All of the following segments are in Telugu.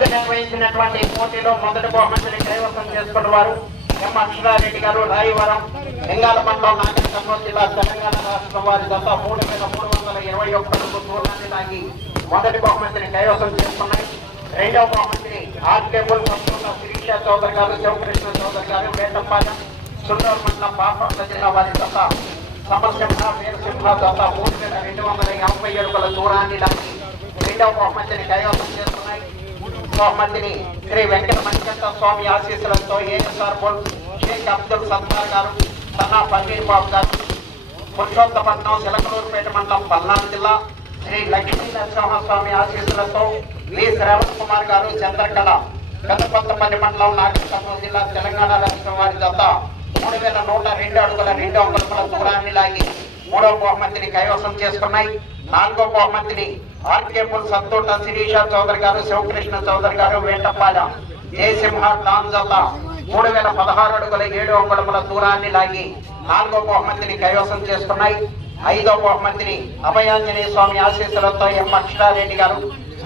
నిర్వహించినటువంటి పోటీలో మొదటి బహుమతిని కైవసం చేసుకున్న వారు ఎం అక్షరారెడ్డి గారు, రాయవరం, లింగాల మండలం, నాగర్ కర్నూలు జిల్లా, తెలంగాణ రాష్ట్రం వారి గత 3321 దూరాన్ని లాగి మొదటి బహుమతిని కైవసం చేసుకున్నాయి. రెండవ బహుమతిని ఆర్కేబుల్ శిరీష చౌదరి గారు, శివకృష్ణ చౌదరి గారు, వేటపాలెం, సుందూరు మండలం, బాపట్ల జిల్లా వారి గత సమరసింహ, వీరసింహ గత 3250 అడుగుల దూరాన్ని లాగి రెండవ బహుమతిని కైవసం చేసుకున్నాయి. బహుమతిని శ్రీ వెంకట మణికంఠ స్వామి ఆశీస్సులతో ఏఎస్ఆర్ బోల్, షేక్ అబ్దుల్ సత్తార్ గారు, సన్నా పన్నీర్ బాబు గారు, పురుషోత్తపట్నం, చిలకలూరుపేట మండలం, పల్నాడు జిల్లా శ్రీ లక్ష్మీ నరసింహస్వామి ఆశీస్సులతో వి శ్రవణ్ కుమార్ గారు, చంద్రకళ, పెద్దకొత్తపల్లి మండలం, నాగర్ కర్నూలు జిల్లా, తెలంగాణ రాష్ట్రం వారి గత 3102 అడుగుల 2 అంగుళముల దూరాన్ని లాగి మూడవ బహుమతిని కైవసం చేసుకున్నాయి. నాలుగో బహుమతిని ఆర్కేపుల్ సత్తోట శిరీష చౌదరి గారు, శివకృష్ణ చౌదరి గారు, వేటపాలెం, జయసింహ, తాంజల్లా 3016 అడుగుల 7 అంగుళముల దూరాన్ని లాగి నాలుగో బహుమతిని కైవసం చేసుకున్నాయి. ఐదో బహుమతిని అభయాంజనేయ స్వామి ఆశీస్సులతో ఎం అక్షరారెడ్డి గారు,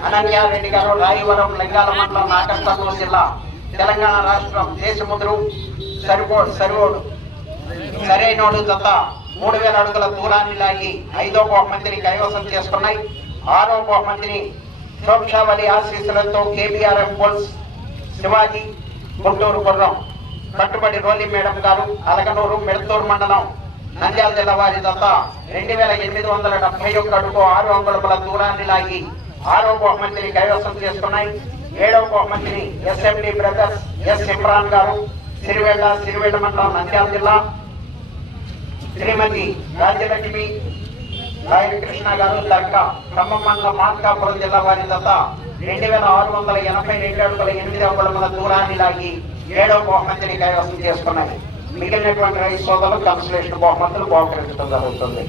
అనన్యారెడ్డి గారు, రాయవరం, లింగాల మండలం, నాగర్ కర్నూలు జిల్లా, తెలంగాణ రాష్ట్రం దేశముద్రు సరైనోడు జత 3000 అడుగుల దూరాన్ని లాగి ఐదో బహుమతిని కైవసం చేసుకున్నాయి. ఆరో బహుమతిని శోక్షావళి ఆశీస్సులతో కేబీఆర్ఎం పోల్స్ శివాజీ, గుంటూరు గుర్రం, కట్టుబడి రోలి మేడం గారు, అలగనూరు, మెడతూరు మండలం, నంద్యాల జిల్లా వారి జత 2871 అడుగు 6 అంగుళముల దూరాన్ని లాగి ఆరో బహుమతిని కైవసం చేసుకున్నాయి. ఏడవ బహుమతిని ఎస్ఎండి బ్రదర్స్ ఎస్ ఇమ్రాన్ గారు, సిరివెళ్ళ మండలం, నంద్యాల జిల్లా, శ్రీమతి రాజ్యలక్ష్మి రాయకృష్ణ గారు, దర్గా, ఖమ్మం మండలం, మార్కాపురం జిల్లా వారి జత 2682 అడుగుల 8 అంగుళముల దూరాన్ని లాగి ఏడవ బహుమతిని కైవసం చేసుకున్నాయి. మిగిలినటువంటి రైతు సోదరులు కన్సలేషన్ బహుమతులు బహుకరించడం జరుగుతుంది.